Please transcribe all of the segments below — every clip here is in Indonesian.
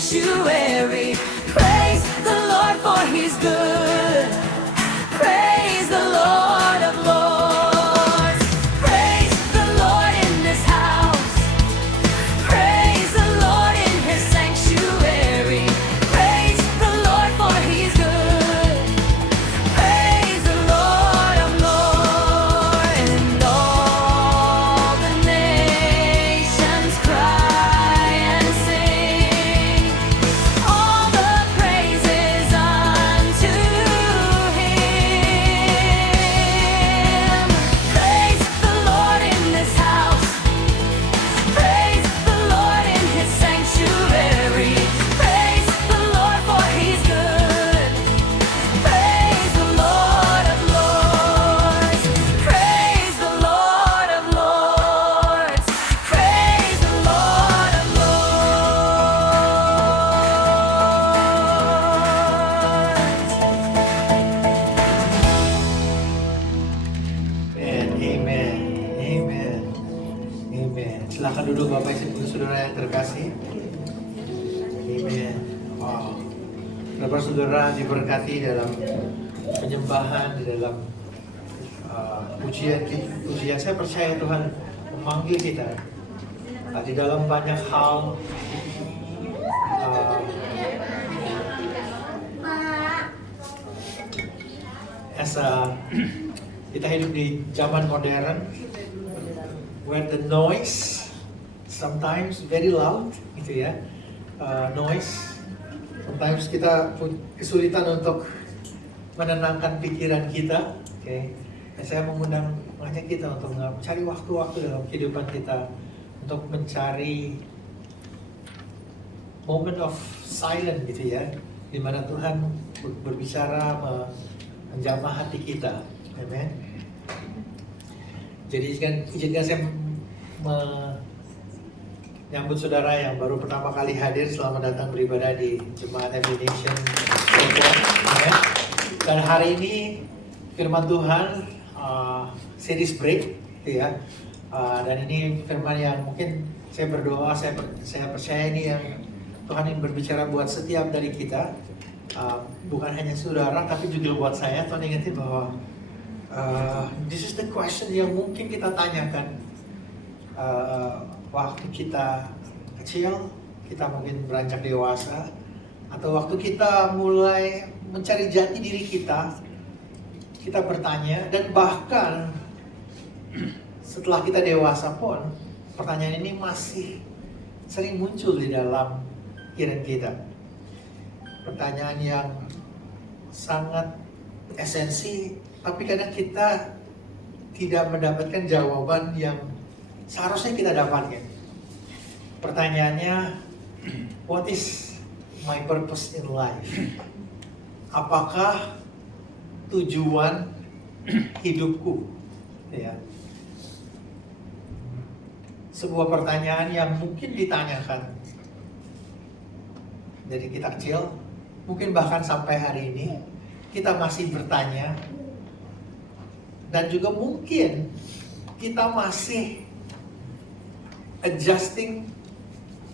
sanctuary. Praise the Lord for His good. Praise the Lord of Lords. Praise the Lord in this house. Praise the Lord in His sanctuary. Praise the Lord for He's good. Praise the Lord of Lords. And all the nations cry and sing all the praises unto Him. Praise the Lord in this house. Praise the Lord in His sanctuary. Praise the Lord for He's good. Praise the Lord of Lords. Praise the Lord of Lords. Praise the Lord of Lords. Amen. Amen. Amen. Silakan duduk Bapak Ibu Saudara yang terkasih. Amen. Wow. Bapak Saudara diberkati dalam penyembahan, di dalam pujian. Saya percaya Tuhan memanggil kita di dalam banyak hal. Kita hidup di zaman modern, where the noise sometimes very loud, gitu ya, noise. Sometimes kita kesulitan untuk menenangkan pikiran kita. Okay. Dan saya mengajak kita untuk mencari waktu-waktu dalam kehidupan kita untuk mencari moment of silence, gitu ya, di mana Tuhan berbicara, menjamah hati kita. Amen. Jadi izinkan saya menyambut saudara yang baru pertama kali hadir. Selamat datang beribadah di Jemaat Evolution. Dan hari ini firman Tuhan series break, gitu ya. Dan ini firman yang mungkin saya berdoa, saya percaya ini yang Tuhan ingin berbicara buat setiap dari kita. Bukan hanya saudara, tapi juga buat saya. Tuhan ingetin bahwa this is the question yang mungkin kita tanyakan waktu kita kecil, kita mungkin beranjak dewasa, atau waktu kita mulai mencari jati diri kita bertanya, dan bahkan setelah kita dewasa pun pertanyaan ini masih sering muncul di dalam pikiran kita. Pertanyaan yang sangat esensi, tapi kadang kita tidak mendapatkan jawaban yang seharusnya kita dapatkan. Pertanyaannya, what is my purpose in life? Apakah tujuan hidupku? Ya. Sebuah pertanyaan yang mungkin ditanyakan dari kita kecil, mungkin bahkan sampai hari ini kita masih bertanya. Dan juga mungkin kita masih adjusting,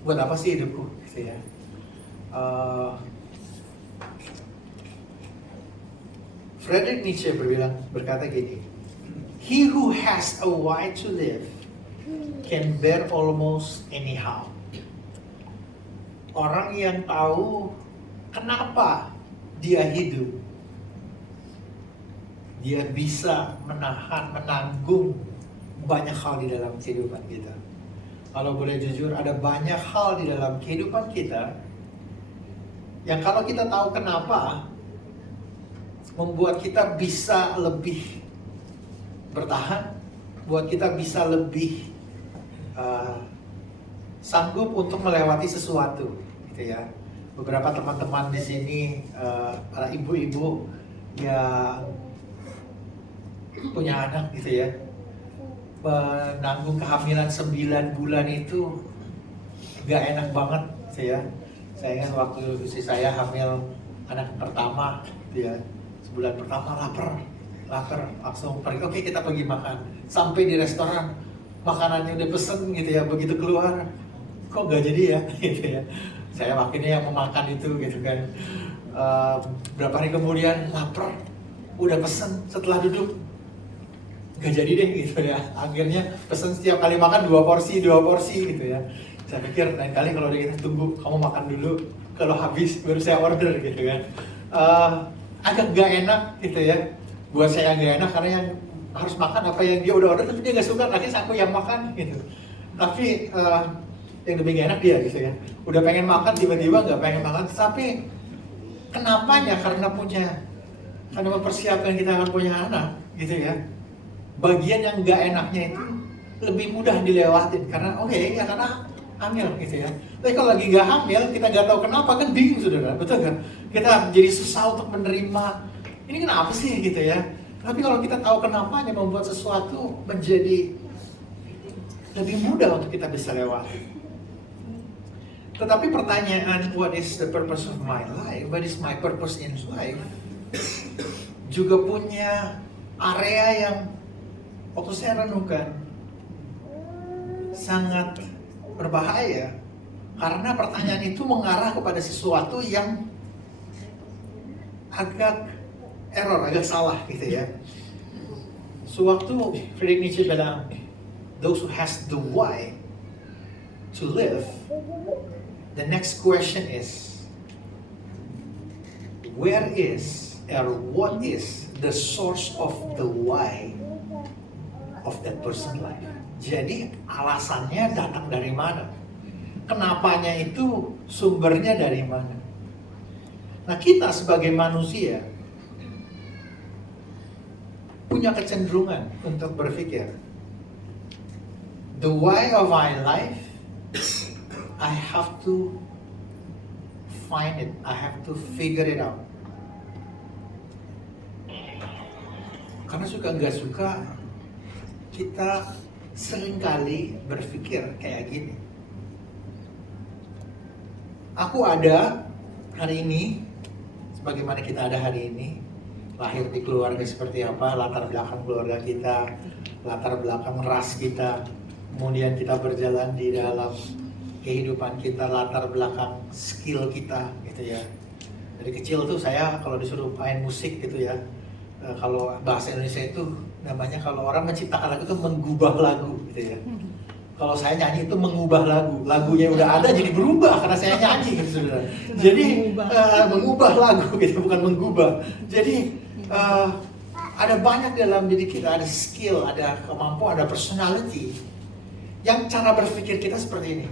buat apa sih hidupku, gitu ya. Friedrich Nietzsche berkata gini, he who has a why to live can bear almost anyhow. Orang yang tahu kenapa dia hidup, dia bisa menanggung banyak hal di dalam kehidupan kita. Kalau boleh jujur, ada banyak hal di dalam kehidupan kita yang kalau kita tahu kenapa, membuat kita bisa lebih bertahan, buat kita bisa lebih sanggup untuk melewati sesuatu, gitu ya. Beberapa teman-teman di sini, para ibu-ibu yang punya anak, gitu ya, menanggung kehamilan 9 bulan itu gak enak banget, gitu ya. Saya ingat waktu istri saya hamil anak pertama, gitu ya, sebulan pertama lapar, langsung pergi, oke kita pergi makan. Sampai di restoran, makanannya udah pesen, gitu ya, begitu keluar, kok gak jadi ya, gitu ya. Saya akhirnya yang memakan itu gitu kan. Berapa hari kemudian lapar, udah pesen setelah duduk, gak jadi deh gitu ya. Akhirnya pesen setiap kali makan 2 porsi gitu ya. Saya pikir lain kali kalau kita tunggu, kamu makan dulu, kalau habis baru saya order gitu kan. Agak gak enak gitu ya. Buat saya gak enak karena yang harus makan apa yang dia udah order tapi dia gak suka, akhirnya aku yang makan gitu. Tapi yang lebih gak enak dia gitu ya. Udah pengen makan tiba-tiba gak pengen makan. Tapi kenapanya? Karena mempersiapkan kita akan punya anak gitu ya. Bagian yang gak enaknya itu lebih mudah dilewatin karena ya karena hamil gitu ya. Tapi kalau lagi gak hamil, kita gak tahu kenapa kan bingung saudara, betul kan? Kita jadi susah untuk menerima, ini kenapa sih gitu ya. Tapi kalau kita tahu kenapanya, membuat sesuatu menjadi lebih mudah untuk kita bisa lewati. Tetapi pertanyaan, what is the purpose of my life? What is my purpose in life? Juga punya area yang waktu saya renungkan sangat berbahaya. Karena pertanyaan itu mengarah kepada sesuatu yang agak error, agak salah gitu ya. Sewaktu Friedrich Nietzsche bilang, those who has the why to live, the next question is, where is or what is the source of the why of that person's life? Jadi alasannya datang dari mana? Kenapanya itu sumbernya dari mana? Nah, kita sebagai manusia punya kecenderungan untuk berpikir, the why of my life, I have to find it, I have to figure it out. Karena suka nggak suka, kita seringkali berpikir kayak gini. Aku ada hari ini, sebagaimana kita ada hari ini, lahir di keluarga seperti apa, latar belakang keluarga kita, latar belakang ras kita, kemudian kita berjalan di dalam kehidupan kita, latar belakang skill kita gitu ya. Dari kecil tuh saya kalau disuruh main musik gitu ya, kalau bahasa Indonesia itu namanya kalau orang menciptakan lagu itu menggubah lagu gitu ya. Kalau saya nyanyi itu mengubah lagu, lagunya udah ada jadi berubah karena saya nyanyi gitu saudara. Jadi mengubah lagu gitu, bukan menggubah. Jadi ada banyak dalam diri kita, ada skill, ada kemampuan, ada personality. Yang cara berpikir kita seperti ini.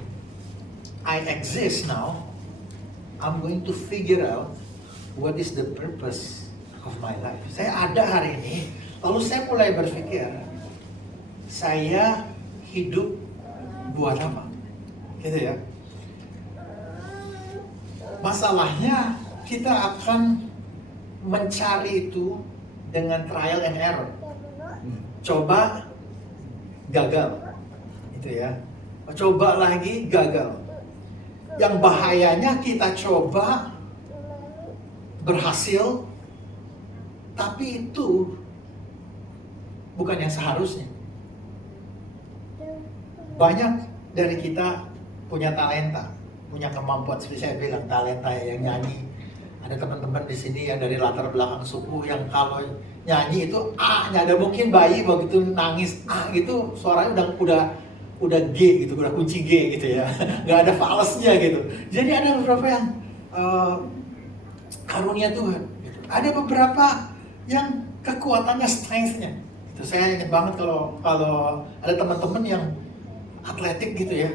I exist now, I'm going to figure out what is the purpose of my life. Saya ada hari ini, lalu saya mulai berpikir, saya hidup buat apa? Gitu ya. Masalahnya kita akan mencari itu dengan trial and error. Coba gagal. Gitu ya. Coba lagi gagal. Yang bahayanya kita coba berhasil, tapi itu bukan yang seharusnya. Banyak dari kita punya talenta, punya kemampuan, seperti saya bilang talenta yang nyanyi. Ada teman-teman di sini yang dari latar belakang suku yang kalau nyanyi itu A-nya, ada mungkin bayi begitu nangis A gitu suaranya udah G gitu, udah kunci G gitu ya, nggak ada falsnya gitu. Jadi ada beberapa yang karunia Tuhan. Gitu. Ada beberapa yang kekuatannya strength-nya. Itu saya ingat banget kalau ada teman-teman yang atletik gitu ya,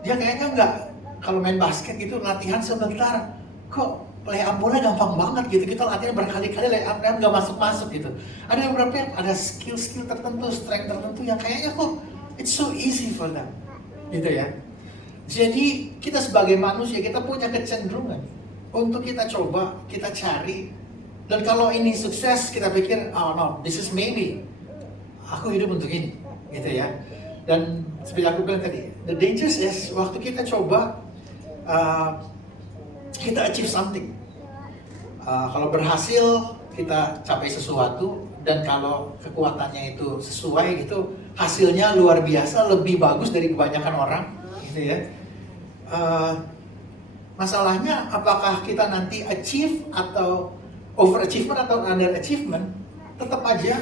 dia kayaknya nggak, kalau main basket gitu latihan sebentar kok layup bola gampang banget gitu, kita latihan berkali-kali layup nggak masuk gitu. Ada beberapa yang ada skill tertentu, strength tertentu yang kayaknya kok it's so easy for them gitu ya. Jadi kita sebagai manusia kita punya kecenderungan untuk kita coba, kita cari, dan kalau ini sukses kita pikir oh no, this is maybe aku hidup untuk ini gitu ya. Dan seperti aku bilang tadi, the danger is waktu kita coba kita achieve something. Kalau berhasil kita capai sesuatu, dan kalau kekuatannya itu sesuai gitu, hasilnya luar biasa, lebih bagus dari kebanyakan orang gitu ya. Masalahnya apakah kita nanti achieve atau overachievement atau underachievement, tetap aja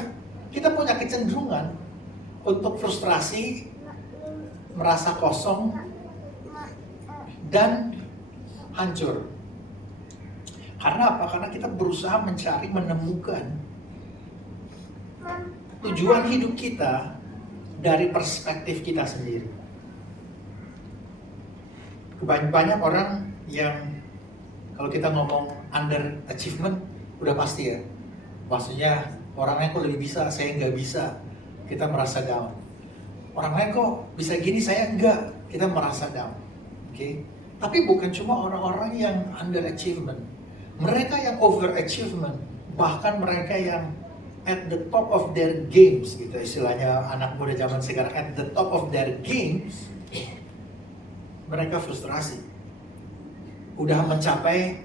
kita punya kecenderungan untuk frustrasi, merasa kosong, dan hancur. Karena apa? Karena kita berusaha menemukan tujuan hidup kita dari perspektif kita sendiri. Banyak orang yang kalau kita ngomong underachievement, udah pasti ya. Maksudnya orang lain kok lebih bisa, saya nggak bisa. Kita merasa down. Orang lain kok bisa gini, saya enggak. Kita merasa down. Oke? Tapi bukan cuma orang-orang yang underachievement. Mereka yang overachievement, bahkan mereka yang at the top of their games, gitu istilahnya anak muda zaman sekarang, at the top of their games, mereka frustrasi. Udah mencapai,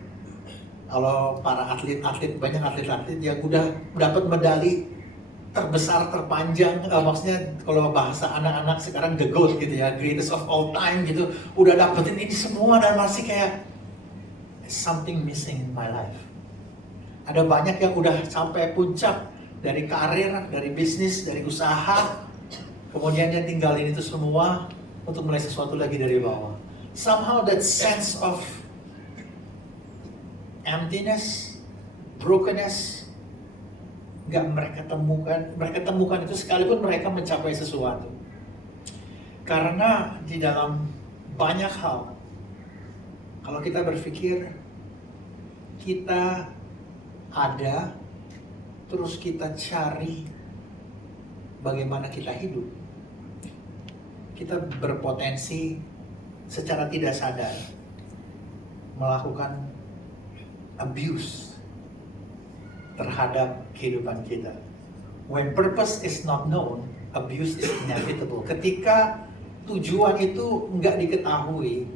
kalau para atlet-atlet, banyak atlet-atlet yang udah dapat medali terbesar, terpanjang, maksudnya kalau bahasa anak-anak sekarang the GOAT gitu ya, greatest of all time gitu, udah dapetin ini semua dan masih kayak something missing in my life. Ada banyak yang udah sampai puncak dari karir, dari bisnis, dari usaha, kemudian dia tinggalin itu semua untuk mulai sesuatu lagi dari bawah. Somehow that sense of emptiness, brokenness, nggak mereka temukan itu sekalipun mereka mencapai sesuatu. Karena di dalam banyak hal, kalau kita berpikir kita ada, terus kita cari bagaimana kita hidup, kita berpotensi secara tidak sadar melakukan abuse terhadap kehidupan kita. When purpose is not known, abuse is inevitable. Ketika tujuan itu nggak diketahui,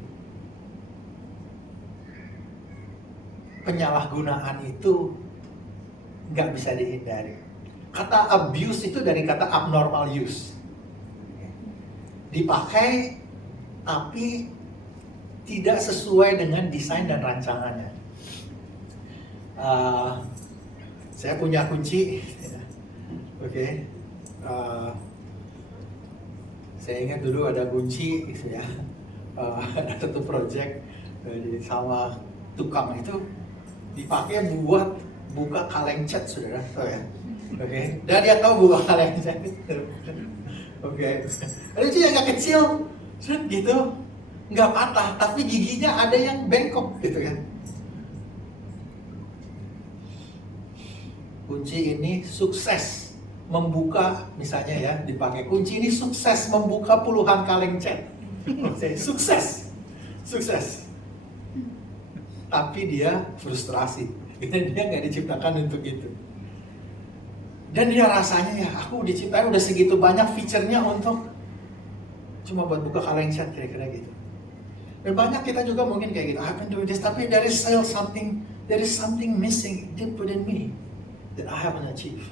penyalahgunaan itu nggak bisa dihindari. Kata abuse itu dari kata abnormal use. Dipakai tapi tidak sesuai dengan desain dan rancangannya. Saya punya kunci, oke. Saya ingat dulu ada kunci, gitu ya. Ada satu project sama tukang itu dipakai buat buka kaleng cat, saudara, tahu ya? Oke. Dan dia tahu buka kaleng cat. Oke. Ada cuy yang agak kecil, gitu, nggak patah, tapi giginya ada yang bengkok, gitu kan? Kunci ini sukses membuka, misalnya ya, dipakai kunci ini sukses membuka puluhan kaleng cat. Sukses. Tapi dia frustrasi. Dia nggak diciptakan untuk itu. Dan dia rasanya ya, aku diciptakan udah segitu banyak fiturnya untuk cuma buat buka kaleng cat, kira-kira gitu. Dan banyak kita juga mungkin kayak gitu. I've been doing this, tapi there is something missing deep within me that I haven't achieved,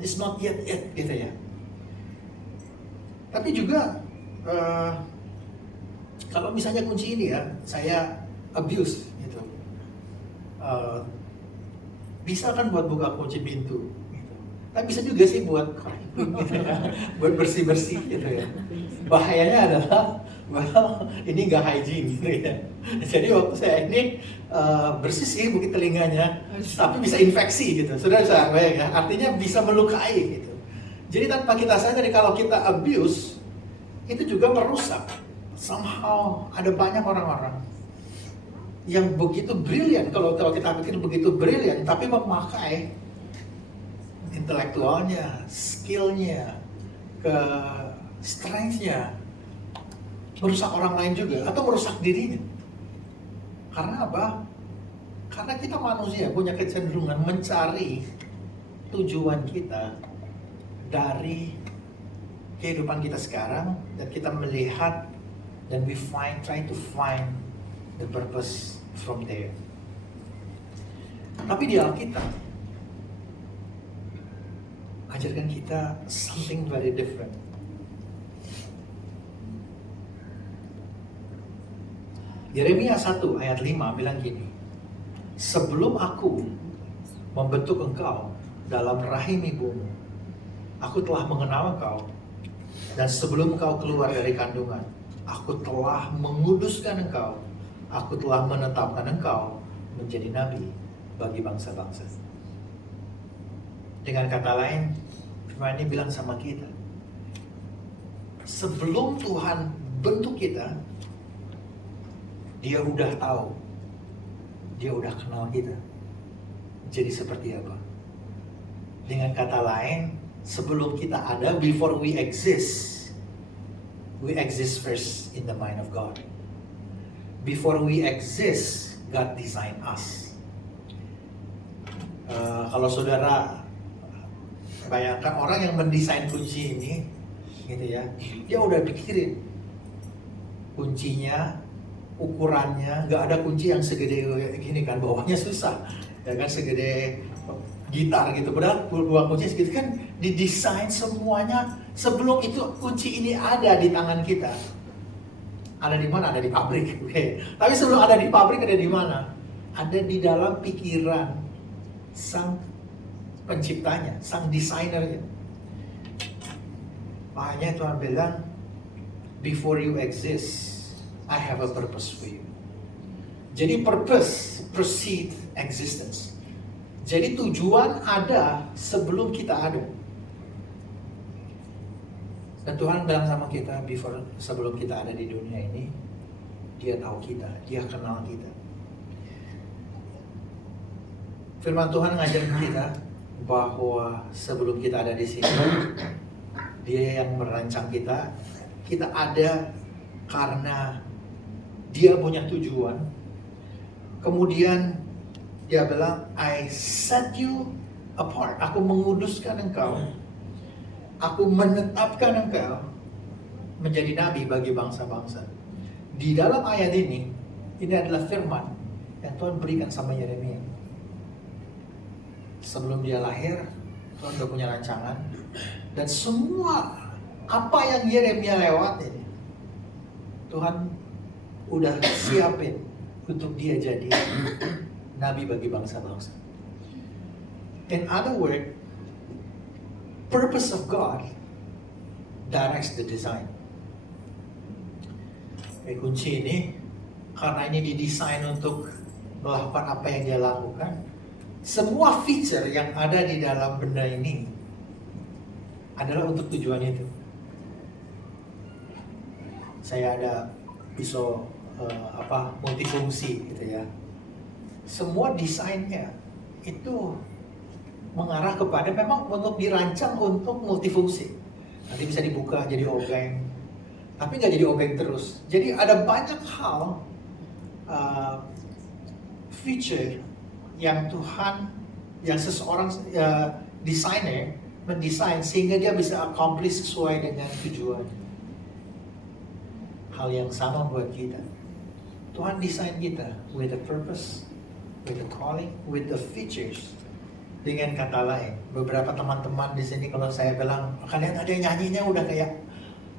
it's not yet it, gitu ya. Tapi juga kalau misalnya kunci ini ya, saya abuse gitu, bisa kan buat buka kunci pintu, gitu. Tapi bisa juga sih buat gitu ya, buat bersih gitu ya. Bahayanya adalah, ini nggak hygiene gitu ya. Jadi waktu saya ini bersih sih mungkin telinganya, tapi bisa infeksi gitu. Sudah saya bayang ya, artinya bisa melukai gitu. Jadi tanpa kita sadari kalau kita abuse, itu juga merusak. Somehow ada banyak orang-orang yang begitu brilian, kalau kita pikir begitu brilian, tapi memakai intelektualnya, skillnya, ke strength-nya, merusak orang lain juga, atau merusak dirinya. Karena apa? Karena kita manusia punya kecenderungan mencari tujuan kita dari kehidupan kita sekarang, dan kita melihat dan try to find the purpose from there. Tapi di Alkitab ajarkan kita something very different. Yeremia 1 ayat 5 bilang gini, sebelum aku membentuk engkau dalam rahim ibumu, aku telah mengenal engkau, dan sebelum engkau keluar dari kandungan, aku telah menguduskan engkau, aku telah menetapkan engkau menjadi nabi bagi bangsa-bangsa. Dengan kata lain, firman ini bilang sama kita, sebelum Tuhan bentuk kita, Dia udah tahu, Dia udah kenal kita jadi seperti apa. Dengan kata lain, sebelum kita ada, before we exist first in the mind of God. Before we exist, God designed us. Kalau saudara bayangkan orang yang mendesain kunci ini, gitu ya, dia udah pikirin kuncinya, ukurannya. Nggak ada kunci yang segede gini kan, bawahnya susah, ya kan, segede gitar gitu. Padahal buah kunci segitu kan didesain semuanya. Sebelum itu kunci ini ada di tangan kita. Ada di mana? Ada di pabrik. Oke. Tapi sebelum ada di pabrik, ada di mana? Ada di dalam pikiran sang penciptanya, sang desainernya. Makanya Tuhan bilang, before you exist, I have a purpose for you. Jadi purpose precede existence. Jadi tujuan ada sebelum kita ada. Dan Tuhan bilang sama kita, sebelum kita ada di dunia ini, Dia tahu kita, Dia kenal kita. Firman Tuhan ngajarin kita bahwa sebelum kita ada di sini, Dia yang merancang kita. Kita ada karena Dia punya tujuan. Kemudian Dia bilang, I set you apart. Aku menguduskan engkau. Aku menetapkan engkau menjadi nabi bagi bangsa-bangsa. Di dalam ayat ini adalah firman yang Tuhan berikan sama Yeremia. Sebelum dia lahir, Tuhan udah punya rancangan. Dan semua apa yang Yeremia lewatin, Tuhan udah siapin untuk dia jadi nabi bagi bangsa-bangsa. In other words, purpose of God directs the design. Kunci ini, karena ini didesain untuk melakukan apa yang dia lakukan, semua feature yang ada di dalam benda ini adalah untuk tujuan itu. Saya ada pisau multifungsi gitu ya. Semua desainnya itu mengarah kepada memang untuk dirancang untuk multifungsi. Nanti bisa dibuka jadi obeng, tapi nggak jadi obeng terus. Jadi ada banyak hal feature yang Tuhan, yang seseorang desainer mendesain sehingga dia bisa accomplish sesuai dengan tujuan. Hal yang sama buat kita. Tuhan desain kita with a purpose, with a calling, with the features. Dengan kata lain, beberapa teman-teman di sini kalau saya bilang, kalian ada yang nyanyinya udah kayak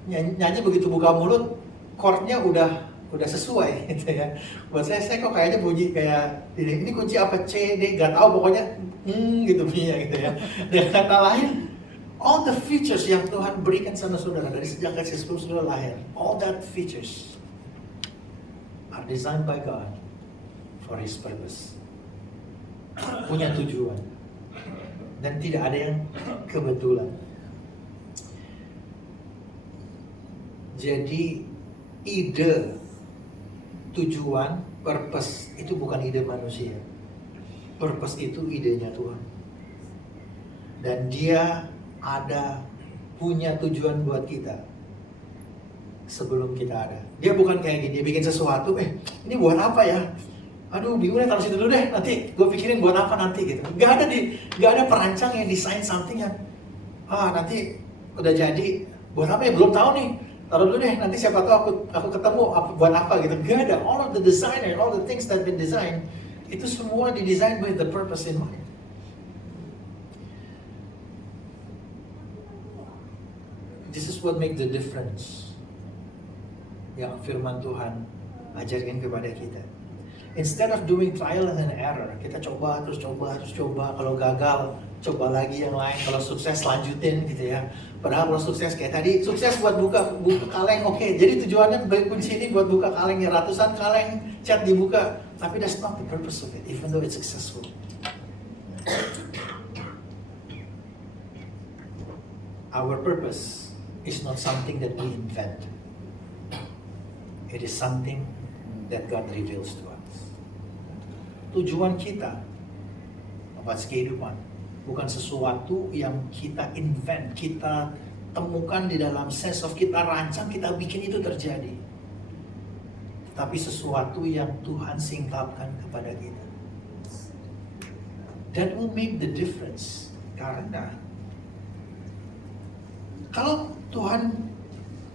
nyanyi begitu buka mulut, chordnya udah sesuai gitu ya. Buat saya kok kayaknya bunyi kayak ini kunci apa, C, D, gak tahu pokoknya gitu bunyinya gitu ya. Dengan kata lain, all the features yang Tuhan berikan sama saudara dari sejak kecil sebelum saudara lahir, all that features are designed by God for His purpose. Punya tujuan. Dan tidak ada yang kebetulan. Jadi ide, tujuan, purpose itu bukan ide manusia. Purpose itu idenya Tuhan. Dan Dia ada punya tujuan buat kita sebelum kita ada. Dia bukan kayak gini, dia bikin sesuatu, ini buat apa ya? Aduh bingung deh, taruh situ dulu deh, nanti gue pikirin buat apa nanti gitu. Gak ada perancang yang desain something yang nanti udah jadi buat apa ya, belum tahu nih, taruh dulu deh, nanti siapa tahu aku ketemu buat apa gitu. Gak ada. All of the designer, all the things that been designed, itu semua didesain with the purpose in mind. This is what make the difference. Yang firman Tuhan ajarkan kepada kita. Instead of doing trial and error, kita coba terus coba, kalau gagal coba lagi yang lain, kalau sukses lanjutin gitu ya. Padahal kalau sukses kayak tadi, sukses buat buka kaleng, oke. Jadi tujuannya kunci ini buat buka kaleng ya, ratusan kaleng cat dibuka, tapi that's not the purpose of it, even though it's successful. Our purpose is not something that we invent. It is something that God reveals to us. Tujuan kita atas kehidupan bukan sesuatu yang kita invent, kita temukan di dalam sense of kita rancang, kita bikin itu terjadi. Tetapi sesuatu yang Tuhan singkapkan kepada kita. That will make the difference. Karena kalau Tuhan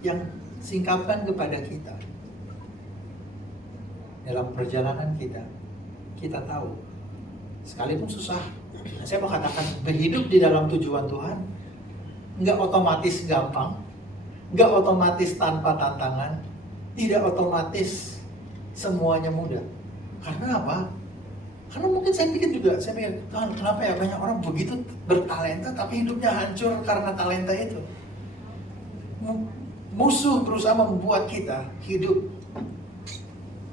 yang singkapkan kepada kita dalam perjalanan kita tahu sekalipun susah, saya mau katakan berhidup di dalam tujuan Tuhan nggak otomatis gampang, nggak otomatis tanpa tantangan, tidak otomatis semuanya mudah. Karena apa? Karena mungkin saya pikir Tuhan kenapa ya banyak orang begitu bertalenta tapi hidupnya hancur karena talenta itu. Musuh berusaha membuat kita hidup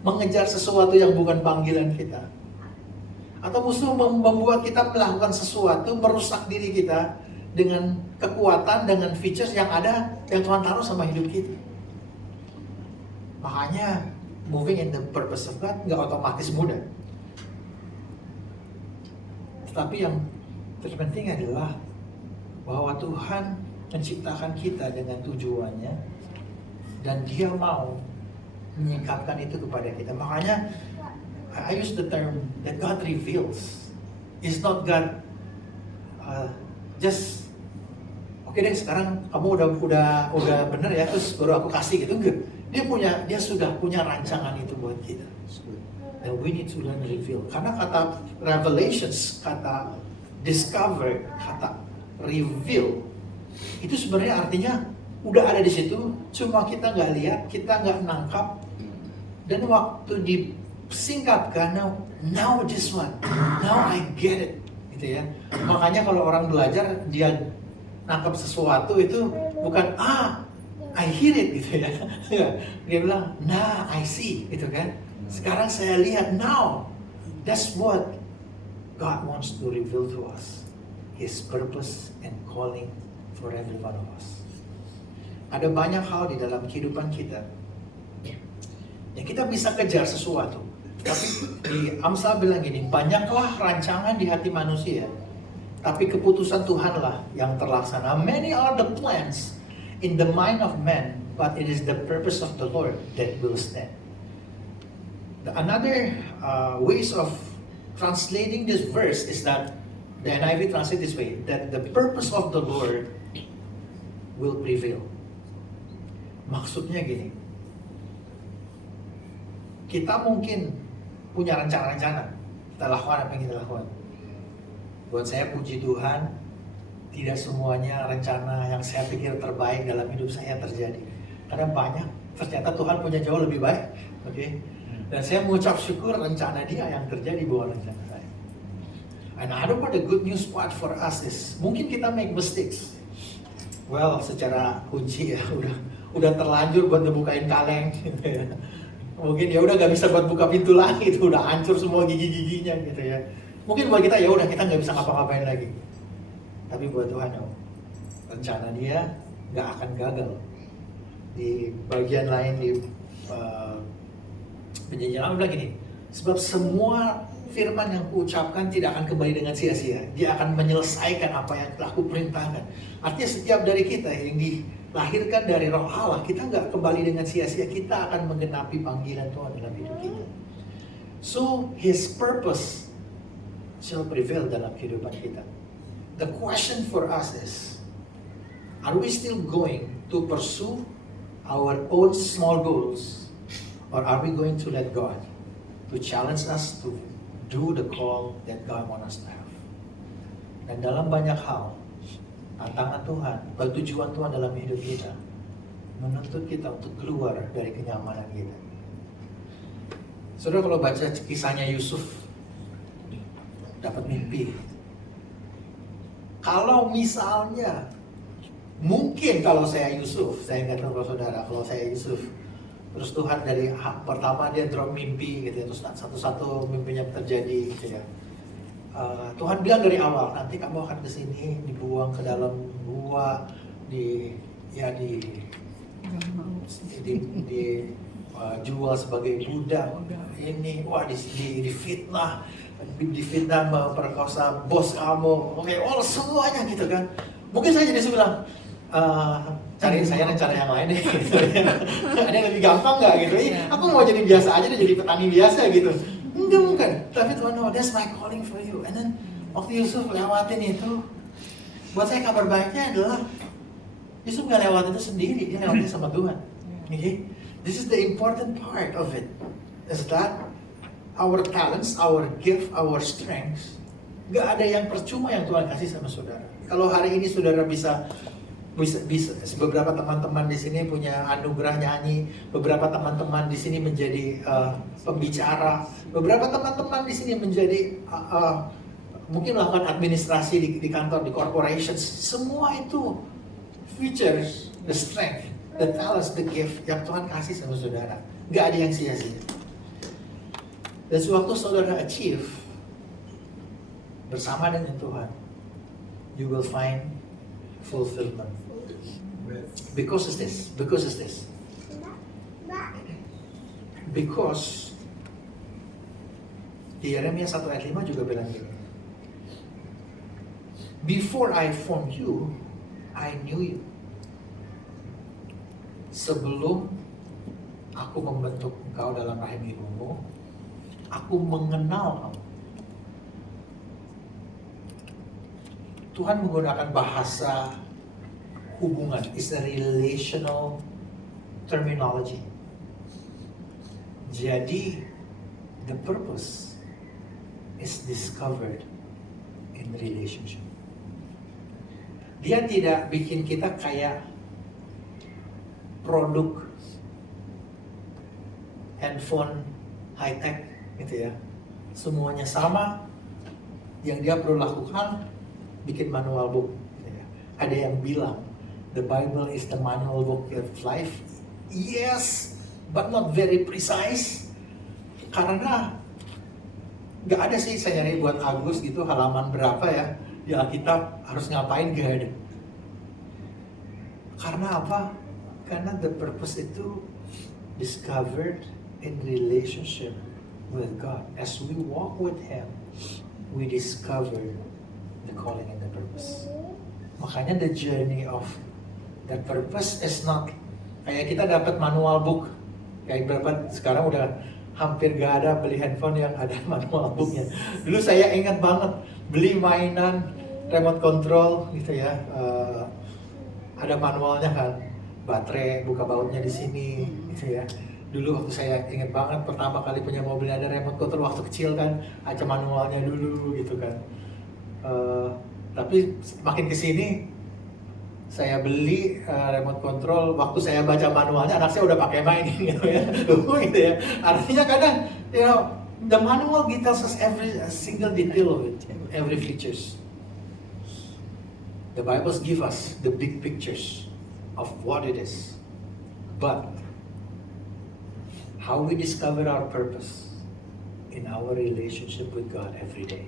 mengejar sesuatu yang bukan panggilan kita. Atau musuh membuat kita melakukan sesuatu, merusak diri kita dengan kekuatan, dengan features yang ada, yang Tuhan taruh sama hidup kita. Makanya moving in the purpose of God nggak otomatis mudah. Tetapi yang terpenting adalah bahwa Tuhan menciptakan kita dengan tujuannya dan Dia mau menyingkapkan itu kepada kita. Makanya I use the term that God reveals. It's not God just oke deh sekarang kamu udah bener ya terus baru aku kasih gitu, enggak. Dia sudah punya rancangan itu buat kita. And we need to learn reveal. Karena kata revelations, kata discover, kata reveal itu sebenarnya artinya udah ada di situ, cuma kita nggak lihat, kita nggak nangkap, dan waktu disingkapkan, now this one, now I get it, gitu ya. Makanya kalau orang belajar dia nangkap sesuatu itu bukan I hear it gitu ya, dia bilang nah I see gitu kan. Sekarang saya lihat now, that's what God wants to reveal to us, His purpose and calling for every one of us. Ada banyak hal di dalam kehidupan kita yang kita bisa kejar sesuatu. Tapi di Amsal bilang gini, banyaklah rancangan di hati manusia, tapi keputusan Tuhanlah yang terlaksana. Many are the plans in the mind of man, but it is the purpose of the Lord that will stand. Another ways of translating this verse is that the NIV translate this way, that the purpose of the Lord will prevail. Maksudnya gini, kita mungkin punya rencana-rencana, kita lakukan apa yang kita lakukan. Buat saya puji Tuhan, tidak semuanya rencana yang saya pikir terbaik dalam hidup saya terjadi. Karena banyak, ternyata Tuhan punya jauh lebih baik. Oke? Dan saya mengucap syukur rencana Dia yang terjadi bukan rencana saya. And I don't know what the good news part for us is, mungkin kita make mistakes. Well, secara kunci ya udah terlanjur buat ngebukain kaleng gitu ya. Mungkin ya udah gak bisa buat buka pintu lagi, itu udah hancur semua gigi-giginya gitu ya. Mungkin buat kita ya udah kita nggak bisa ngapa-ngapain lagi. Tapi buat Tuhan rencana Dia nggak akan gagal. Di bagian lain di perjanjian Lama bilang gini, sebab semua firman yang kuucapkan tidak akan kembali dengan sia-sia. Dia akan menyelesaikan apa yang telah kuperintahkan. Artinya setiap dari kita yang dilahirkan dari Roh Allah, kita nggak kembali dengan sia-sia. Kita akan menggenapi panggilan Tuhan dalam hidup kita. So His purpose shall prevail dalam kehidupan kita. The question for us is, are we still going to pursue our own small goals, or are we going to let God to challenge us to do the call that God wants us to have? Dan dalam banyak hal, tantangan Tuhan, tujuan Tuhan dalam hidup kita menuntut kita untuk keluar dari kenyamanan kita. Saudara kalau baca kisahnya Yusuf, dapat mimpi. Kalau misalnya, mungkin kalau saya Yusuf, saya nggak tahu kalau saudara, kalau saya Yusuf, terus Tuhan dari pertama dia drop mimpi gitu ya, terus satu-satu mimpinya terjadi gitu ya. Tuhan bilang dari awal, nanti kamu akan kesini, dibuang ke dalam gua, jual sebagai budak. Ini, wah difitnah, memperkosa bos kamu. Oke, semuanya gitu kan. Mungkin saya jadi bilang, cariin saya dan cara yang lain deh. Gitu. Ada yang lebih gampang nggak gitu? Aku mau jadi biasa aja, jadi petani biasa gitu. Enggak bukan, tapi Tuhan, no, that's my calling for you. And then waktu Yusuf lewatin itu, buat saya kabar baiknya adalah Yusuf nggak lewat itu sendiri, dia lewatnya sama Tuhan. Okay? This is the important part of it, is that our talents, our gift, our strengths, nggak ada yang percuma yang Tuhan kasih sama saudara. Kalau hari ini saudara bisa beberapa teman-teman di sini punya anugerah nyanyi, beberapa teman-teman di sini menjadi pembicara, beberapa teman-teman di sini menjadi mungkin melakukan administrasi di kantor, di corporations. Semua itu features, the strength, the talents, the gift yang Tuhan kasih sama saudara. Gak ada yang sia-sia. Dan sewaktu saudara achieve bersama dengan Tuhan, you will find fulfillment. Because it's this. Because di Yeremia 1 ayat 5 juga bilang gini. Before I formed you, I knew you. Sebelum aku membentuk engkau dalam rahim ibumu, aku mengenal kamu. Tuhan menggunakan bahasa hubungan, is a relational terminology. Jadi, the purpose is discovered in relationship. Dia tidak bikin kita kayak produk handphone high tech gitu ya. Semuanya sama, yang dia perlu lakukan bikin manual book. Gitu ya. Ada yang bilang the Bible is the manual book of life. Yes, but not very precise. Karena nggak ada sih, saya nyari buat Agus gitu halaman berapa ya di Alkitab harus ngapain, gak ada. Karena apa? Karena the purpose itu discovered in relationship with God. As we walk with Him, we discover the calling and the purpose. Makanya the journey of that purpose is not kayak kita dapat manual book. Kayak berapa sekarang udah hampir gak ada beli handphone yang ada manual booknya. Dulu saya ingat banget beli mainan remote control gitu ya, ada manualnya kan, baterai buka bautnya di sini gitu ya. Dulu waktu saya ingat banget pertama kali punya mobil ada remote control waktu kecil kan, ada manualnya dulu gitu kan. Tapi makin kesini saya beli remote control, waktu saya baca manualnya anak saya udah pakai main gitu ya. Gitu ya. Artinya kadang the manual tells us every single detail of it, every features. The Bible gives us the big pictures of what it is. But how we discover our purpose in our relationship with God every day.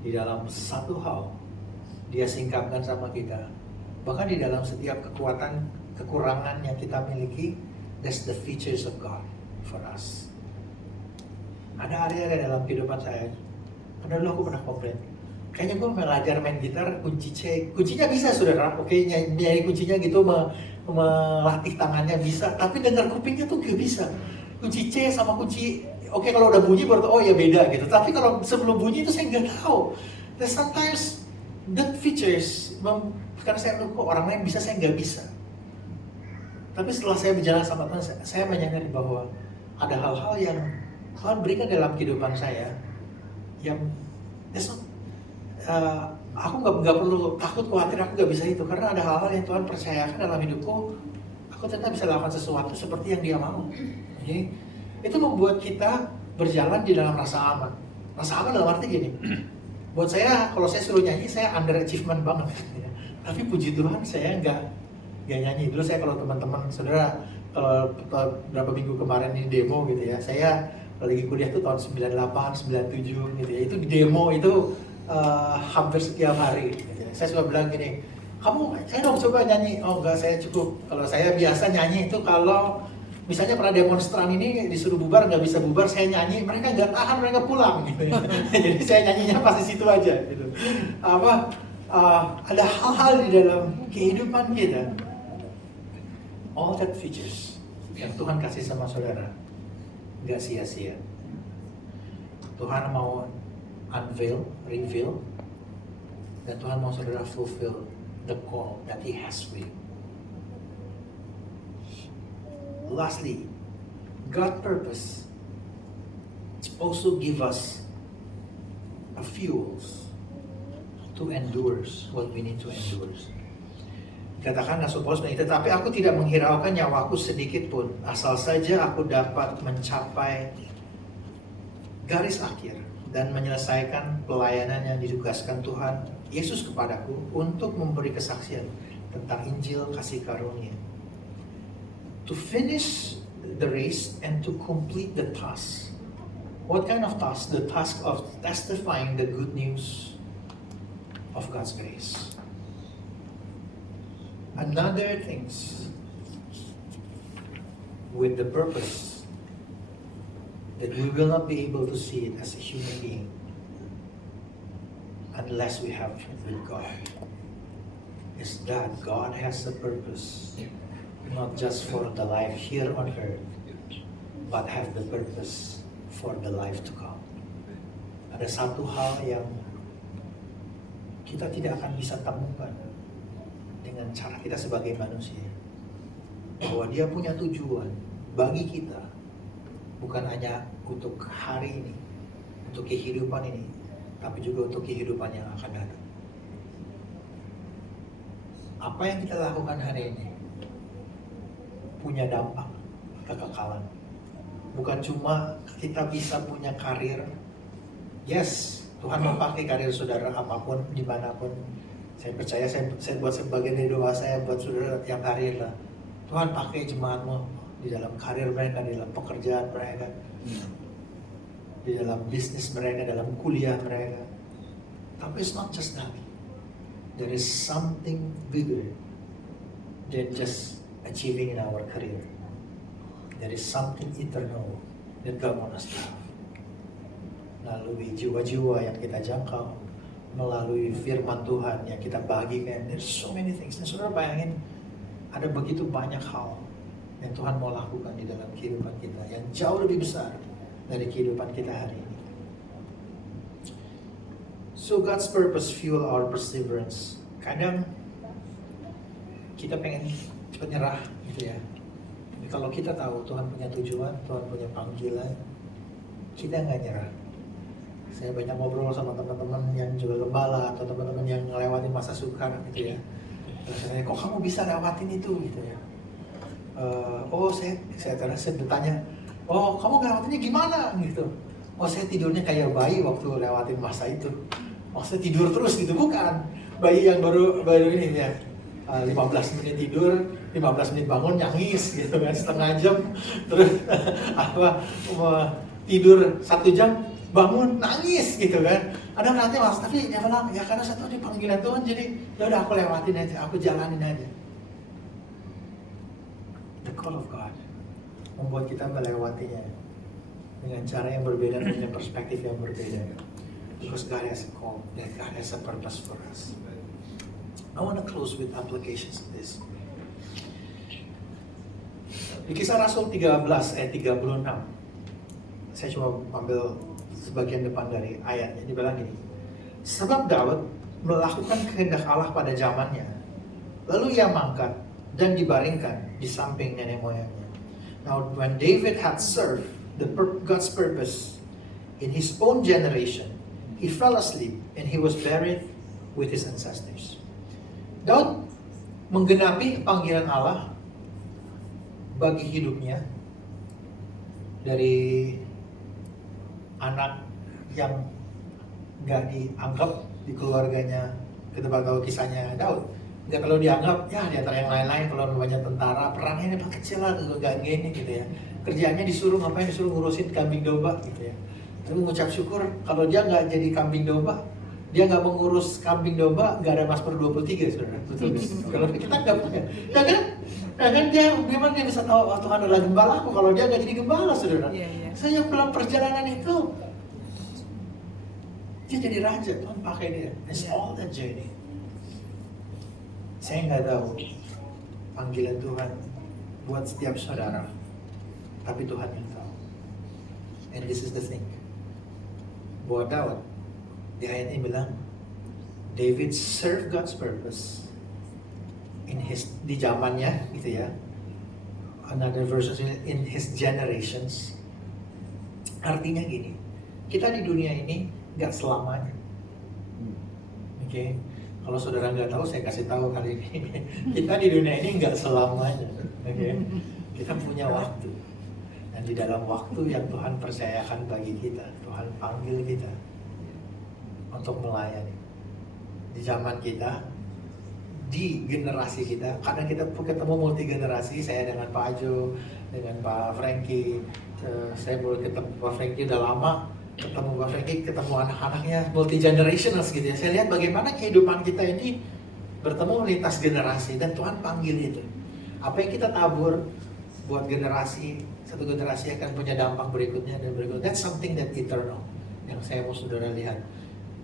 Di dalam satu hal Dia singkapkan sama kita. Bahkan di dalam setiap kekurangan yang kita miliki, that's the features of God for us. Ada area dalam kehidupan saya, karena dulu aku pernah komplain, kayaknya gue belajar main gitar kunci C, kuncinya bisa saudara, oke, nyari kuncinya gitu, melatih tangannya bisa, tapi dengar kupingnya tuh gak bisa. Kunci C sama kunci, oke, kalau udah bunyi baru oh ya beda gitu, tapi kalau sebelum bunyi itu saya nggak tahu. There's sometimes that features, karena saya kok orang lain bisa, saya nggak bisa. Tapi setelah saya berjalan sama Tuhan, saya menyadari bahwa ada hal-hal yang Tuhan berikan dalam kehidupan saya yang aku nggak perlu takut khawatir aku nggak bisa itu, karena ada hal-hal yang Tuhan percayakan dalam hidupku, aku ternyata bisa lakukan sesuatu seperti yang Dia mau. Okay? itu membuat kita berjalan di dalam rasa aman. Rasa aman dalam arti gini, buat saya kalau saya suruh nyanyi saya underachievement banget. Tapi puji Tuhan saya nggak nyanyi. Dulu saya kalau teman-teman saudara kalau berapa minggu kemarin ini demo gitu ya, saya lagi kuliah tuh tahun 98, 97 gitu ya, itu di demo itu hampir setiap hari gitu ya. Saya suka bilang gini, saya dong coba nyanyi. Oh enggak, saya cukup. Kalau saya biasa nyanyi itu kalau misalnya pernah demonstran ini disuruh bubar, nggak bisa bubar, saya nyanyi, mereka nggak tahan, mereka pulang gitu ya. Jadi saya nyanyinya pas di situ aja gitu. Ada hal-hal di dalam kehidupan kita, all that features yang Tuhan kasih sama saudara nggak sia-sia. Tuhan mau reveal, dan Tuhan mau saudara fulfill the call that He has for you. Lastly, God's purpose also give us a fuels to endure what we need to endure. Dikatakan Rasul Paulus begini, tetapi aku tidak menghiraukan nyawaku sedikit pun, asal saja aku dapat mencapai garis akhir dan menyelesaikan pelayanan yang ditugaskan Tuhan Yesus kepadaku untuk memberi kesaksian tentang Injil kasih karunia. To finish the race and to complete the task. What kind of task? The task of testifying the good news of God's grace. Another things with the purpose that we will not be able to see it as a human being unless we have it with God, is that God has a purpose not just for the life here on earth, but have the purpose for the life to come. Ada satu hal yang kita tidak akan bisa temukan dengan cara kita sebagai manusia, bahwa Dia punya tujuan bagi kita, bukan hanya untuk hari ini, untuk kehidupan ini, tapi juga untuk kehidupan yang akan datang. Apa yang kita lakukan hari ini punya dampak kekekalan. Bukan cuma kita bisa punya karir. Yes, Tuhan mau pakai karir saudara apapun, dimanapun. Saya percaya, saya buat sebagian dari doa saya buat saudara tiap hari lah. Tuhan pakai jemaatmu di dalam karir mereka, di dalam pekerjaan mereka, di dalam bisnis mereka, dalam kuliah mereka. Tapi it's not just that. There is something bigger than just achieving in our career. There is something eternal that God wants us to have. Melalui jiwa-jiwa yang kita jangkau, melalui firman Tuhan yang kita bagikan, there's so many things. Dan saudara bayangin, ada begitu banyak hal yang Tuhan mau lakukan di dalam kehidupan kita, yang jauh lebih besar dari kehidupan kita hari ini. So God's purpose fuel our perseverance. Kadang kita pengen cepat nyerah gitu ya. Tapi kalau kita tahu Tuhan punya tujuan, Tuhan punya panggilan, kita nggak nyerah. Saya banyak ngobrol sama teman-teman yang juga gembala atau teman-teman yang ngelewatin masa sukar gitu ya. Terus saya, kok kamu bisa lewatin itu gitu ya? Saya bertanya, oh kamu ngelewatinnya gimana gitu? Oh saya tidurnya kayak bayi waktu lewatin masa itu. Oh saya tidur terus gitu, bukan bayi yang baru ini ya. 15 menit tidur, 15 menit bangun nyangis gitu kan, setengah jam terus tidur 1 jam bangun nangis gitu kan. Ada nanti mas, tapi ya bilang ya karena satu ini panggilan Tuhan, jadi ya udah aku lewatin aja, aku jalanin aja. The call of God membuat kita melewatinya dengan cara yang berbeda, punya perspektif yang berbeda. Because God has a call, and God has a purpose for us. I want to close with applications of this. Di Kisah Rasul 13 ayat 36. Saya cuma ambil sebagian depan dari ayatnya. Dibilang gini. Sebab Daud melakukan kehendak Allah pada zamannya. Lalu ia mangkat dan dibaringkan di samping nenek moyangnya. Now when David had served God's purpose in his own generation, he fell asleep and he was buried with his ancestors. Daud menggenapi panggilan Allah bagi hidupnya dari anak yang nggak dianggap di keluarganya. Kita tahu kisahnya Daud, nggak terlalu dianggap ya di antara yang lain-lain. Kalau banyak tentara perangnya dapat kecil lah, gak gini gitu ya. Kerjaannya disuruh ngapain, disuruh ngurusin kambing domba gitu ya. Tapi mengucap syukur kalau dia nggak jadi kambing domba, dia nggak mengurus kambing domba, nggak ada Mazmur 23 saudara. Betul kan? Kalau kita nggak punya, ya kan? Ya kan dia gimana dia bisa tahu oh, Tuhan adalah gembala aku kalau dia nggak jadi gembala saudara. Saya dalam perjalanan itu dia jadi raja, Tuhan pakai dia. It's all that journey. Saya nggak tahu panggilan Tuhan buat setiap saudara, tapi Tuhan yang tahu. And this is the thing. Buat Daud, di ayat ini bilang, David serve God's purpose di zamannya, gitu ya. Another verse in his generations. Artinya gini, kita di dunia ini nggak selamanya. Oke, kalau saudara nggak tahu, saya kasih tahu kali ini. Kita di dunia ini nggak selamanya. Oke, kita punya waktu. Dan di dalam waktu yang Tuhan percayakan bagi kita, Tuhan panggil kita untuk melayani. Di zaman kita, di generasi kita, karena kita ketemu multi generasi, saya dengan Pak Ajo, dengan Pak Frankie, saya boleh ketemu Pak Frankie udah lama, ketemu Pak Frankie, ketemu anak-anaknya, multi generational gitu ya. Saya lihat bagaimana kehidupan kita ini bertemu lintas generasi dan Tuhan panggil itu. Apa yang kita tabur buat generasi, satu generasi akan punya dampak berikutnya dan berikutnya. That's something that eternal yang saya mau saudara lihat.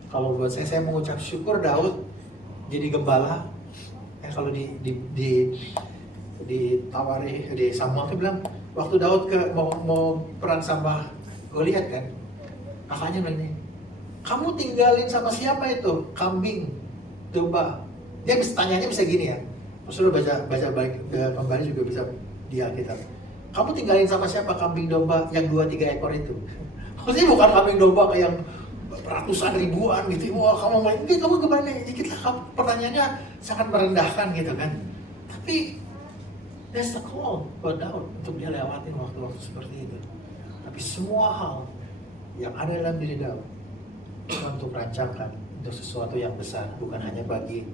Kalau buat saya mengucap syukur Daud jadi gembala. Kalau ditawari di Samuel itu bilang waktu Daud mau perang sama Goliat kan, kakaknya bilang ini, kamu tinggalin sama siapa itu kambing domba? Dia bisa tanyanya bisa gini ya. Saudara baca baik kembali juga bisa di Alkitab. Kamu tinggalin sama siapa kambing domba yang 2-3 ekor itu? Maksudnya bukan kambing domba kayak yang ratusan ribuan gitu. Wah kamu main, kamu kemana? Pertanyaannya sangat merendahkan gitu kan. Tapi that's the call buat Daud untuk dia lewatin waktu-waktu seperti itu. Tapi semua hal yang ada dalam diri Daud untuk rancangkan untuk sesuatu yang besar, bukan hanya bagi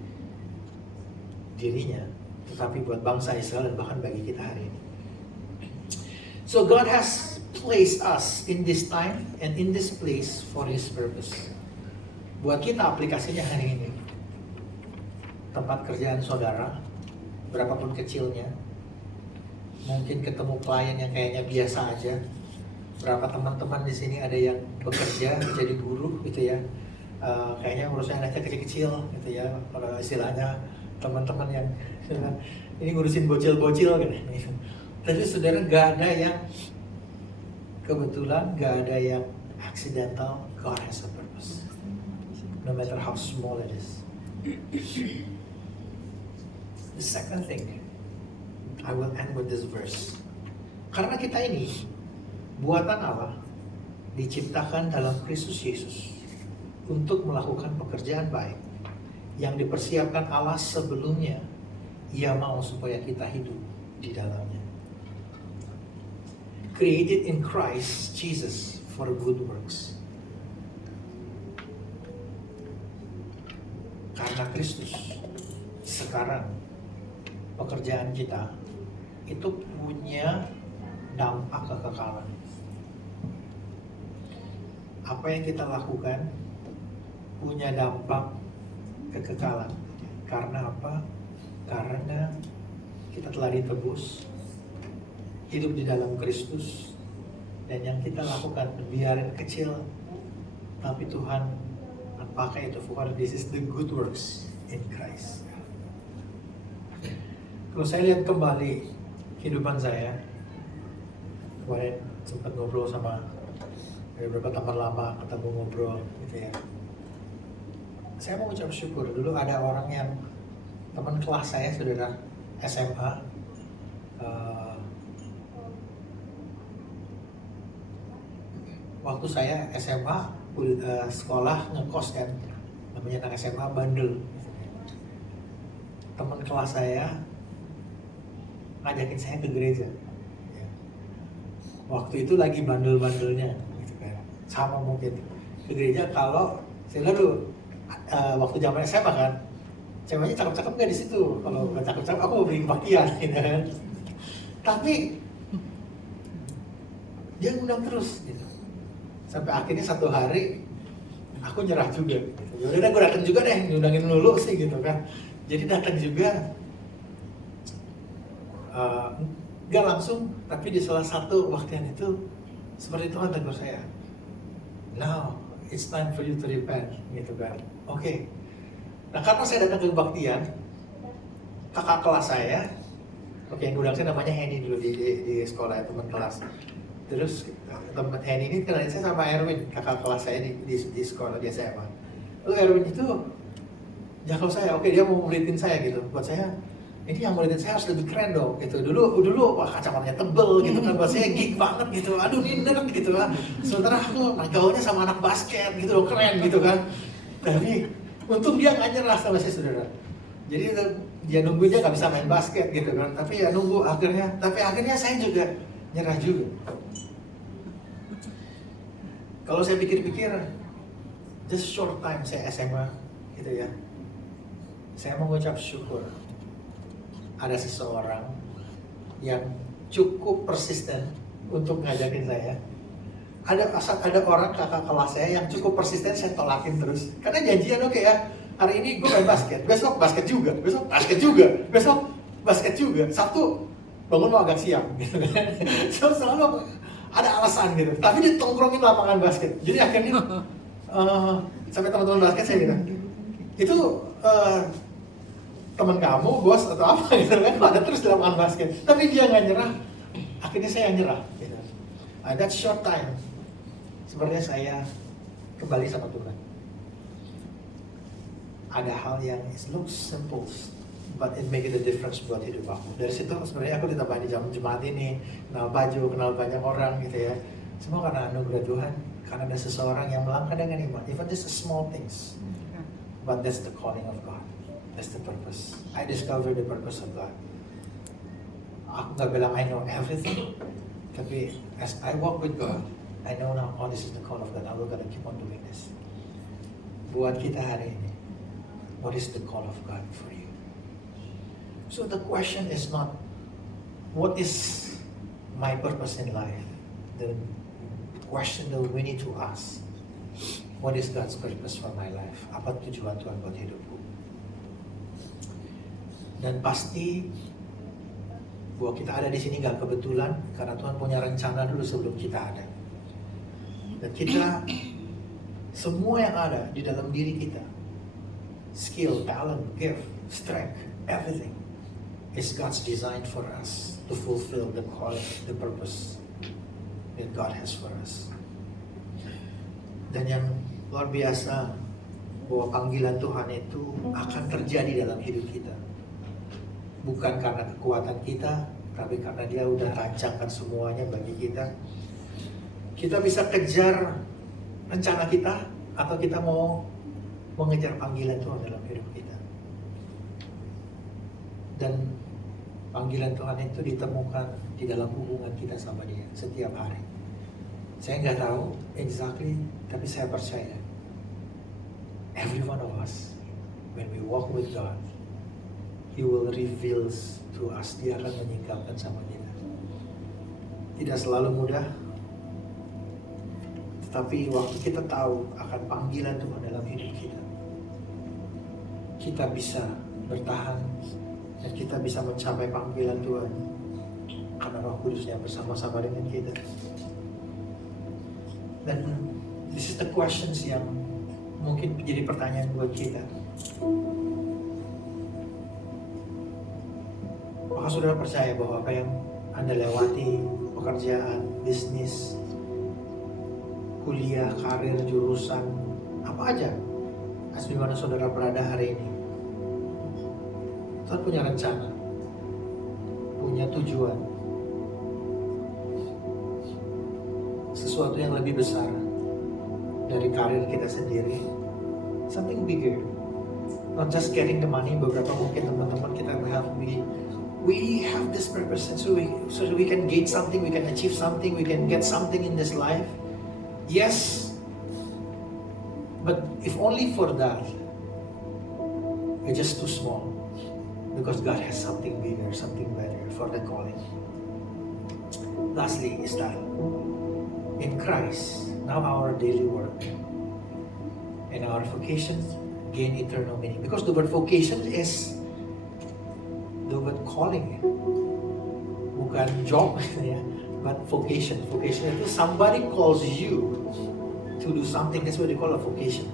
dirinya, tetapi buat bangsa Israel dan bahkan bagi kita hari ini. So God has placed us in this time and in this place for His purpose. Buat kita aplikasinya hari ini, tempat kerjaan saudara, berapapun kecilnya, mungkin ketemu klien yang kayaknya biasa aja. Berapa teman-teman di sini ada yang bekerja jadi guru gitu ya, kayaknya urusannya anaknya kecil-kecil gitu ya, kalau istilahnya teman-teman yang ini ngurusin bocil-bocil kan. Tapi saudara nggak ada yang kebetulan, nggak ada yang accidental. God has a purpose, no matter how small it is. The second thing, I will end with this verse. Karena kita ini buatan Allah, diciptakan dalam Kristus Yesus untuk melakukan pekerjaan baik yang dipersiapkan Allah sebelumnya. Ia mau supaya kita hidup di dalamnya. Created in Christ Jesus for good works. Karena Kristus, sekarang pekerjaan kita itu punya dampak kekekalan. Apa yang kita lakukan punya dampak kekekalan. Karena apa? Karena kita telah ditebus, hidup di dalam Kristus, dan yang kita lakukan biarin kecil, tapi Tuhan pakai itu. For this is the good works in Christ. Kalau saya lihat kembali kehidupan saya, kemarin sempat ngobrol sama beberapa teman lama, ketemu ngobrol gitu ya. Saya mau ucap syukur, dulu ada orang yang teman kelas saya, saudara SMA, waktu saya SMA sekolah ngekos kan, namanya anak SMA bandel. Teman kelas saya ngajakin saya ke gereja. waktu itu lagi bandel-bandelnya gitu kan. Sama mungkin ke gereja kalau saya lihat dulu waktu zaman SMA kan, ceweknya cakep-cakep nggak di situ. Kalau nggak cakep-cakep aku mau beli pakaian gitu kan. Tapi dia ngundang terus gitu. Sampai akhirnya satu hari aku nyerah juga gitu. Ya udah gue datang juga deh, ngundangin lulu sih gitu kan. Jadi datang juga nggak langsung, tapi di salah satu waktu yang itu seperti Tuhan tegur saya, now it's time for you to repent gitu kan. Oke. Nah karena saya datang ke kebaktian, kakak kelas saya, oke yang ngundang saya namanya Henny dulu di sekolah, teman kelas. Terus teman Henny ini kenalin saya sama Erwin, kakak kelas saya di sekolah di SMA. Lalu Erwin itu jangkau saya, oke dia mau muridin saya gitu. Buat saya, ini yang muridin saya harus lebih keren dong gitu. Dulu wah kacamatanya tebel gitu kan, buat saya geek banget gitu. Aduh ini nerd gitu kan. Sementara aku gaulnya sama anak basket gitu loh, keren gitu kan. Tapi untung dia nggak nyerah sama saya, saudara. Jadi dia nunggu dia nggak bisa main basket gitu kan. Tapi ya nunggu akhirnya. Tapi akhirnya saya juga nyerah juga. Kalau saya pikir-pikir, just short time saya SMA gitu ya. Saya mengucap syukur ada seseorang yang cukup persisten untuk ngajakin saya. Ada orang kakak kelas saya yang cukup persisten saya tolakin terus. Karena janjian oke ya, hari ini gue main basket, besok basket juga, besok basket juga, besok basket juga. Sabtu bangun mau agak siang gitu kan. So, selalu ada alasan gitu. Tapi ditongkrongin lapangan basket. Jadi akhirnya sampai teman-teman basket saya bilang, itu teman kamu, bos atau apa gitu kan, ada terus di lapangan basket. Tapi dia nggak nyerah, akhirnya saya yang nyerah. Gitu. That short time, sebenarnya saya kembali sama Tuhan. Ada hal yang looks simple, but it make a difference buat hidup aku. Dari situ sebenarnya aku ditambahin di jemaat ini, kenal baju, kenal banyak orang gitu ya. Semua karena anugerah Tuhan, karena ada seseorang yang melangkah dengan iman, even just the small things. But that's the calling of God. That's the purpose. I discovered the purpose of God. Aku gak bilang I know everything, tapi as I walk with God, I know now, oh this is the call of God. I will gotta keep on doing this. Buat kita hari ini, what is the call of God for you? So the question is not, what is my purpose in life? The question that we need to ask, what is God's purpose for my life? Apa tujuan Tuhan buat hidupku? Dan pasti bahwa kita ada di sini nggak kebetulan, karena Tuhan punya rencana dulu sebelum kita ada. Dan kita semua yang ada di dalam diri kita, skill, talent, gift, strength, everything is God's design for us to fulfill the calling, the purpose that God has for us. Dan yang luar biasa, bahwa panggilan Tuhan itu akan terjadi dalam hidup kita. Bukan karena kekuatan kita, tapi karena Dia udah rancangkan semuanya bagi kita. Kita bisa kejar rencana kita, atau kita mau mengejar panggilan Tuhan dalam hidup kita. Dan panggilan Tuhan itu ditemukan di dalam hubungan kita sama Dia setiap hari. Saya nggak tahu exactly, tapi saya percaya every one of us, when we walk with God, He will reveal to us. Dia akan menyingkapkan sama kita. Tidak selalu mudah, tetapi waktu kita tahu akan panggilan Tuhan dalam hidup kita, kita bisa bertahan dan kita bisa mencapai panggilan Tuhan karena Roh Kudus yang bersama-sama dengan kita. Dan this is the questions yang mungkin menjadi pertanyaan buat kita. Apakah saudara percaya bahwa apa yang Anda lewati, pekerjaan, bisnis, kuliah, karir, jurusan, apa aja, di mana saudara berada hari ini, Tuhan punya rencana, punya tujuan, sesuatu yang lebih besar dari karir kita sendiri, something bigger, not just getting the money. Beberapa mungkin teman-teman kita have we have this purpose, and so that we can gain something, we can achieve something, we can get something in this life. Yes, but if only for that, we're just too small. Because God has something bigger, something better for the calling. Lastly is that in Christ, now our daily work and our vocation gain eternal meaning. Because the word vocation is the word calling. Bukan job, ya, but vocation. Vocation itu somebody calls you to do something. That's what they call a vocation.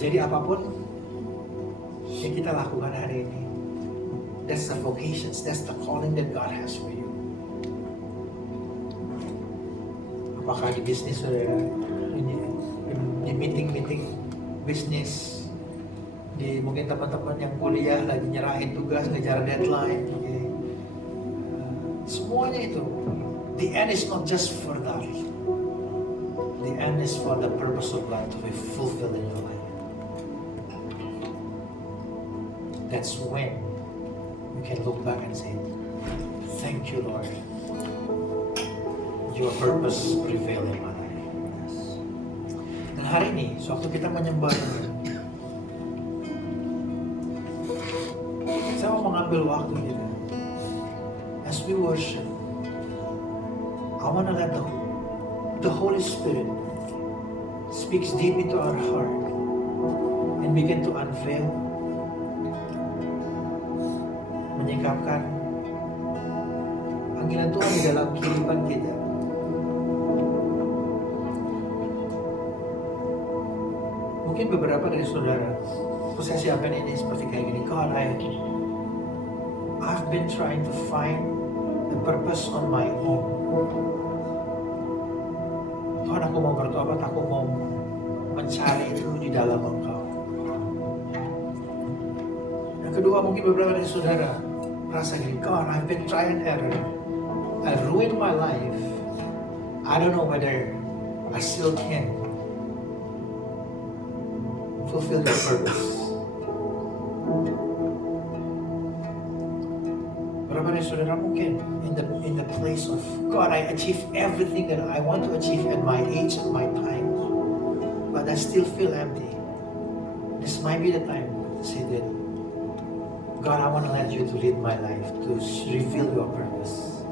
Jadi apapun yang kita lakukan hari ini, that's the vocations, that's the calling that God has for you. Apakah di bisnis, di meeting bisnis, di mungkin teman-teman yang kuliah lagi nyerahin tugas, ngejar deadline, okay. Semuanya itu, the end is not just for that. The end is for the purpose of God to be fulfilled in your life. That's when we can look back and say, thank you, Lord. Your purpose prevailed in my life. Dan hari ini, sewaktu kita menyembah Tuhan, saya mau mengambil waktu kita. As we worship, I want to let the Holy Spirit speaks deep into our heart and begin to unveil, menyingkapkan panggilan Tuhan di dalam kehidupan kita. Mungkin beberapa dari saudara, saya siapkan ini seperti kayak gini. God, I've been trying to find the purpose on my own. Tuhan, aku mau bertobat, aku mau mencari itu di dalam Engkau. Yang kedua, mungkin beberapa dari saudara merasa gini, God, I've been trying error. I ruined my life. I don't know whether I still can fulfill your purpose. Berapa dari saudara mungkin in the place of God, I achieve everything that I want to achieve at my age and my time, but I still feel empty. This might be the time to say that, God, I want to let you to lead my life, to reveal your purpose.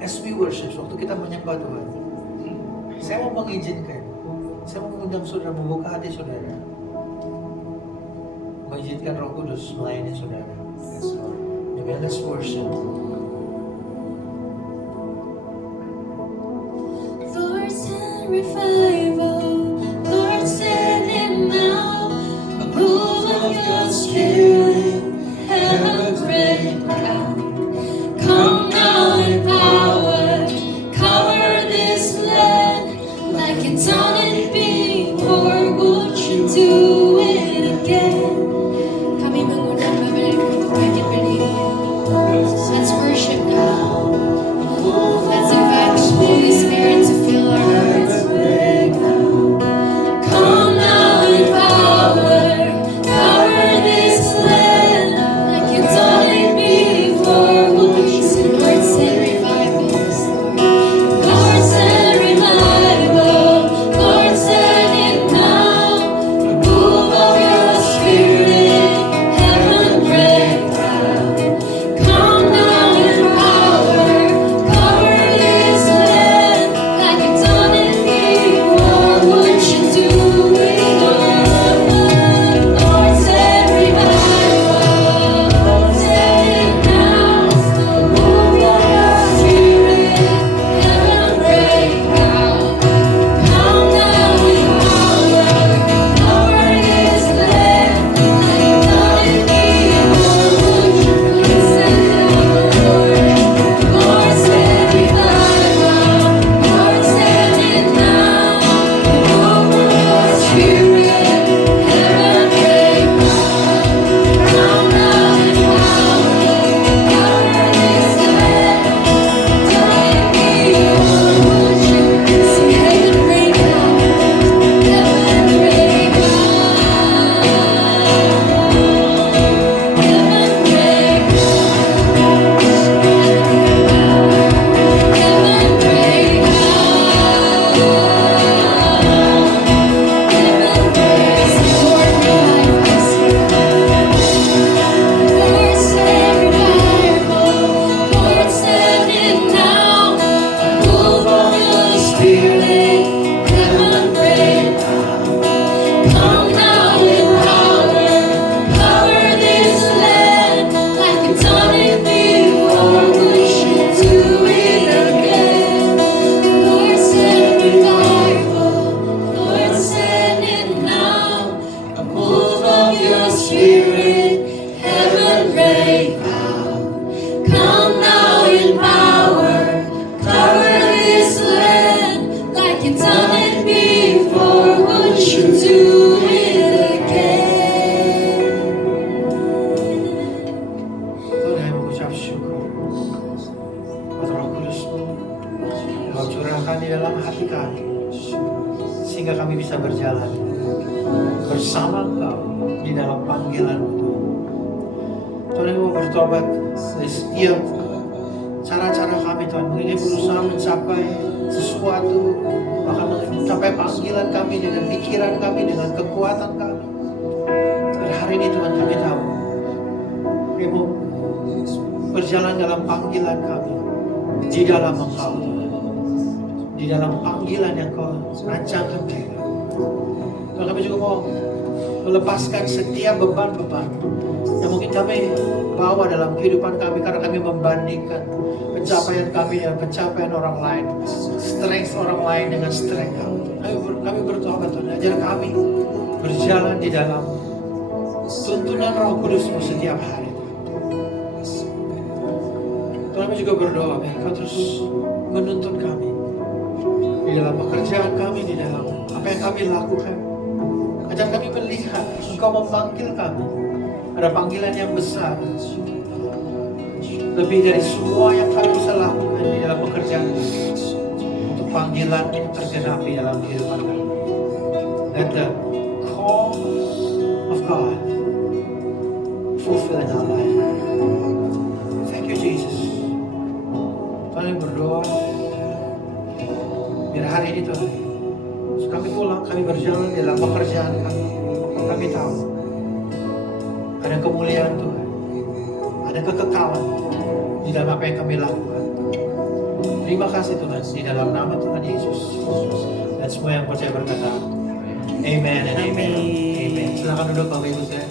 As we worship, waktu kita menyembah Tuhan, saya mau mengizinkan, saya mau mengundang saudara membuka hati saudara, mengizinkan Roh Kudus melayani saudara. Yes, Lord. Amen. Let's worship. Lord, send revival. Lord, send it now. A move of your spirit. Heaven's ready now. Come now in power. Cover this land like it's done it before. Would you do it again? Kami mengundang Babel untuk bangkit berdiri. Let's worship now. Let's invite the Holy Spirit to fill our hearts. Kau curahkan di dalam hati kami, sehingga kami bisa berjalan bersama Engkau di dalam panggilan-Mu. Tuhan, kami mau bertobat dari setiap cara-cara kami, Tuhan. Mungkin kami berusaha mencapai sesuatu, bahkan mencapai panggilan kami dengan pikiran kami, dengan kekuatan kami. Dan hari ini Tuhan, kami tahu kami mau berjalan dalam panggilan kami di dalam Engkau, Tuhan. Di dalam panggilan yang Kau rancangkan kami. Dan kami juga mau melepaskan setiap beban-beban yang mungkin kami bawa dalam kehidupan kami, karena kami membandingkan pencapaian kami dengan pencapaian orang lain, strength orang lain dengan strength kami. Kami bertobat, Tuhan, ajar kami berjalan di dalam tuntunan Roh Kudus-Mu setiap hari. Tuhan, kami juga berdoa, biar Kau terus menuntun kami di dalam pekerjaan kami, di dalam apa yang kami lakukan. Ajar kami melihat Engkau memanggil kami. Ada panggilan yang besar, lebih dari semua yang kami bisa lakukan di dalam pekerjaan kami. Untuk panggilan tergenapi dalam kehidupan kami. Let the call of God fulfill in our life. Thank you, Jesus. Kami berdoa biar hari ini, Tuhan, kami pulang, kami berjalan dalam pekerjaan kami. Kami tahu ada kemuliaan Tuhan, ada kekekalan di dalam apa yang kami lakukan. Terima kasih Tuhan, di dalam nama Tuhan Yesus. Dan semua yang percaya berkata, Amen and Amen. Amen. Silakan duduk Bapak Ibu saya.